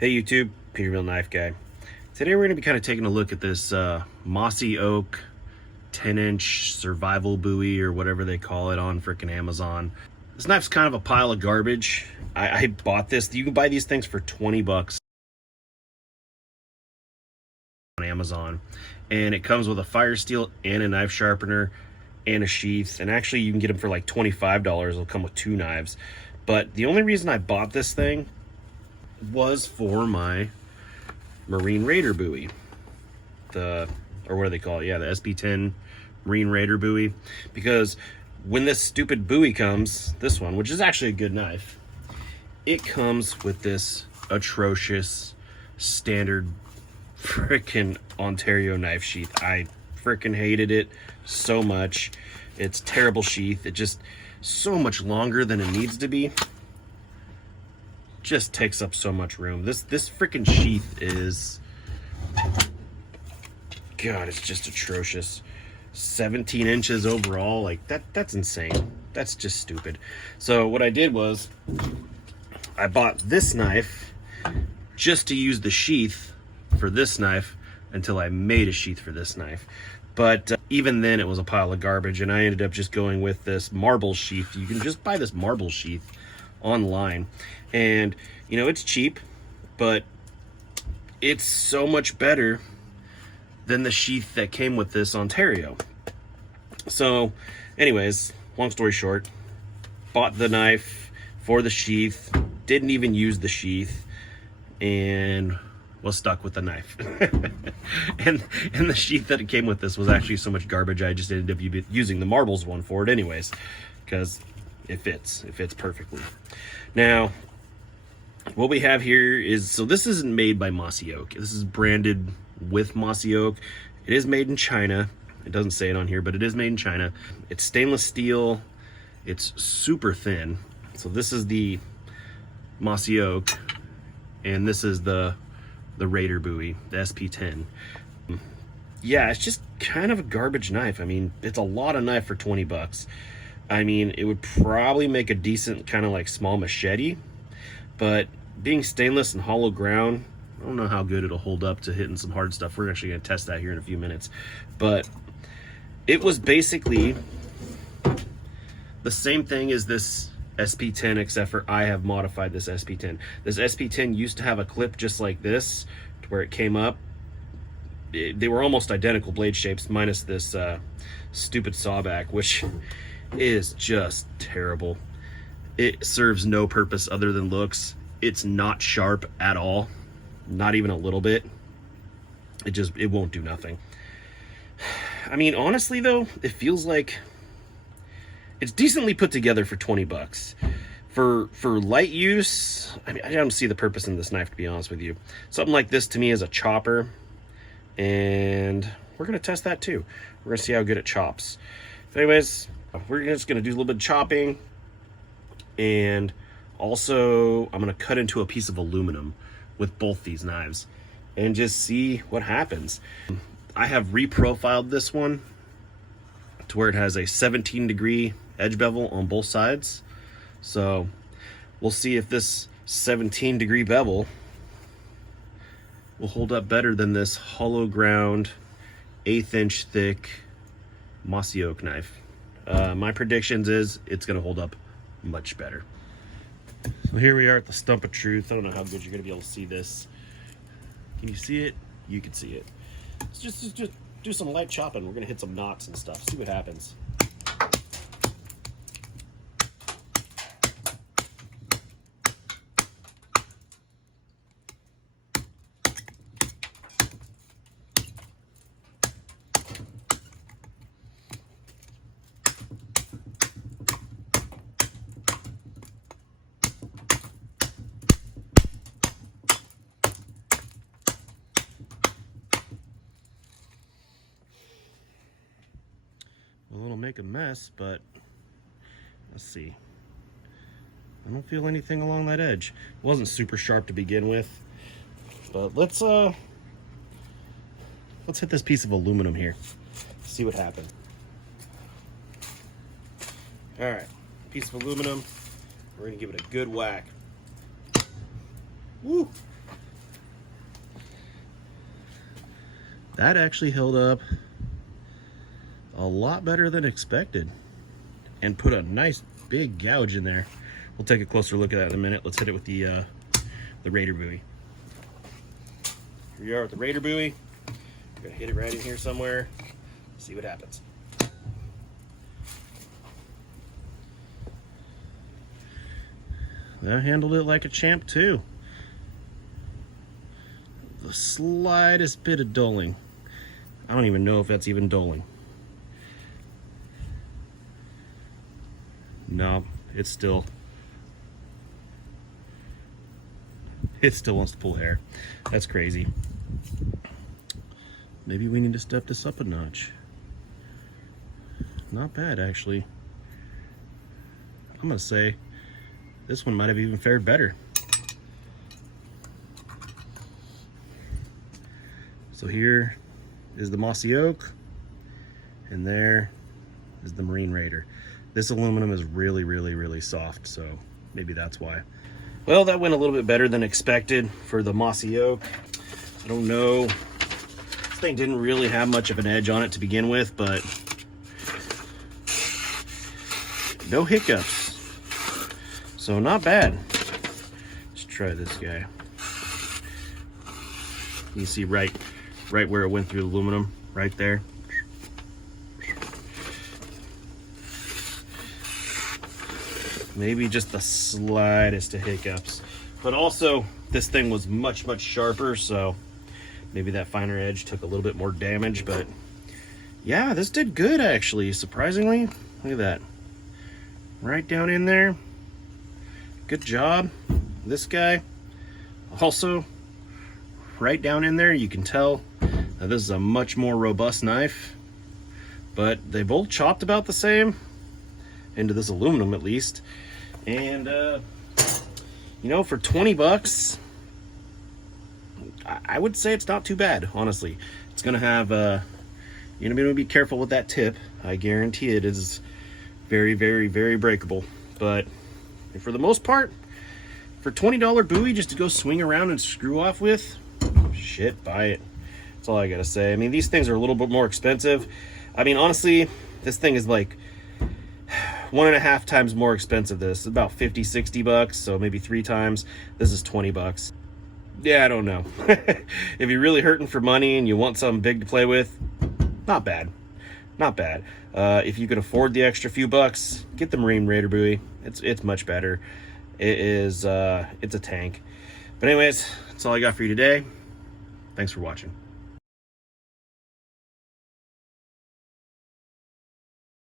Hey YouTube, Peterbilt Knife Guy. Today we're going to be kind of taking a look at this Mossy Oak 10-inch survival buoy or whatever they call it on frickin' Amazon. This knife's kind of a pile of garbage. I bought this. You can buy these things for 20 bucks on Amazon. And it comes with a fire steel and a knife sharpener and a sheath. And actually you can get them for like $25. It'll come with 2 knives. But the only reason I bought this thing was for my Marine Raider buoy, or what do they call it? Yeah, the SP10 Marine Raider buoy. Because when this stupid buoy comes, this one, which is actually a good knife, it comes with this atrocious standard frickin' Ontario knife sheath. I frickin' hated it so much. It's terrible sheath. It just so much longer than it needs to be. Just takes up so much room. This freaking sheath is, God, it's just atrocious. 17 inches overall, like that's insane. That's just stupid. So what I did was I bought this knife just to use the sheath for this knife until I made a sheath for this knife. But even then it was a pile of garbage, and I ended up just going with this marble sheath. You can just buy this marble sheath online, and you know, it's cheap, but it's so much better than the sheath that came with this Ontario. So anyways, long story short, bought the knife for the sheath, didn't even use the sheath, and was stuck with the knife. and the sheath that it came with this was actually so much garbage, I just ended up using the marbles one for it anyways, because it fits perfectly. Now what we have here is, so this isn't made by Mossy Oak. This is branded with Mossy Oak. It is made in China. It doesn't say it on here, but it is made in China. It's stainless steel. It's super thin. So this is the Mossy Oak, and this is the Raider buoy, the SP10. Yeah, it's just kind of a garbage knife. I mean, it's a lot of knife for 20 bucks. I mean, it would probably make a decent kind of like small machete, but being stainless and hollow ground, I don't know how good it'll hold up to hitting some hard stuff. We're actually going to test that here in a few minutes. But it was basically the same thing as this SP10, except for I have modified this SP10. This SP10 used to have a clip just like this, to where it came up. They were almost identical blade shapes, minus this stupid sawback, which is just terrible. It serves no purpose other than looks. It's not sharp at all, not even a little bit. It won't do nothing. I mean, honestly though, it feels like it's decently put together for 20 bucks. For light use, I mean, I don't see the purpose in this knife, to be honest with you. Something like this to me is a chopper, and we're gonna test that too. We're gonna see how good it chops. So anyways, we're just gonna do a little bit of chopping, and also I'm gonna cut into a piece of aluminum with both these knives and just see what happens. I have reprofiled this one to where it has a 17-degree edge bevel on both sides. So we'll see if this 17-degree bevel will hold up better than this hollow ground 1/8 inch thick Mossy Oak knife. My predictions is it's gonna hold up much better. So here we are at the Stump of Truth. I don't know how good you're gonna be able to see this. Can you see it? You can see it. Let's just do some light chopping. We're gonna hit some knots and stuff, see what happens. Well, it'll make a mess, but let's see. I don't feel anything along that edge. It wasn't super sharp to begin with, but let's hit this piece of aluminum here. See what happens. All right, piece of aluminum. We're gonna give it a good whack. Woo! That actually held up a lot better than expected and put a nice big gouge in there. We'll take a closer look at that in a minute. Let's hit it with the Raider buoy. Here we are with the Raider buoy. We're gonna hit it right in here somewhere. See what happens. That handled it like a champ too. The slightest bit of dulling. I don't even know if that's even dulling. No, it still wants to pull hair. That's crazy. Maybe we need to step this up a notch. Not bad, actually. I'm gonna say this one might have even fared better. So here is the Mossy Oak, and there is the Marine Raider. This aluminum is really, really, really soft, so maybe that's why. Well, that went a little bit better than expected for the Mossy Oak. I don't know. This thing didn't really have much of an edge on it to begin with, but no hiccups. So not bad. Let's try this guy. You see right where it went through the aluminum, right there. Maybe just the slightest of hiccups, but also this thing was much sharper, so maybe that finer edge took a little bit more damage. But yeah, this did good actually, surprisingly. Look at that, right down in there. Good job. This guy also right down in there. You can tell that this is a much more robust knife, but they both chopped about the same into this aluminum at least. And you know, for 20 bucks, I would say it's not too bad, honestly. It's gonna have you're gonna be careful with that tip. I guarantee it is very, very, very breakable. But for the most part, for $20 buoy just to go swing around and screw off with, shit, buy it. That's all I gotta say. I mean, these things are a little bit more expensive. I mean, honestly, this thing is like 1.5 times more expensive. This is about 50, 60 bucks, so maybe 3 times. This is 20 bucks. Yeah, I don't know. If you're really hurting for money and you want something big to play with, not bad. Not bad. If you can afford the extra few bucks, get the Marine Raider buoy. It's much better. It is it's a tank. But anyways, that's all I got for you today. Thanks for watching.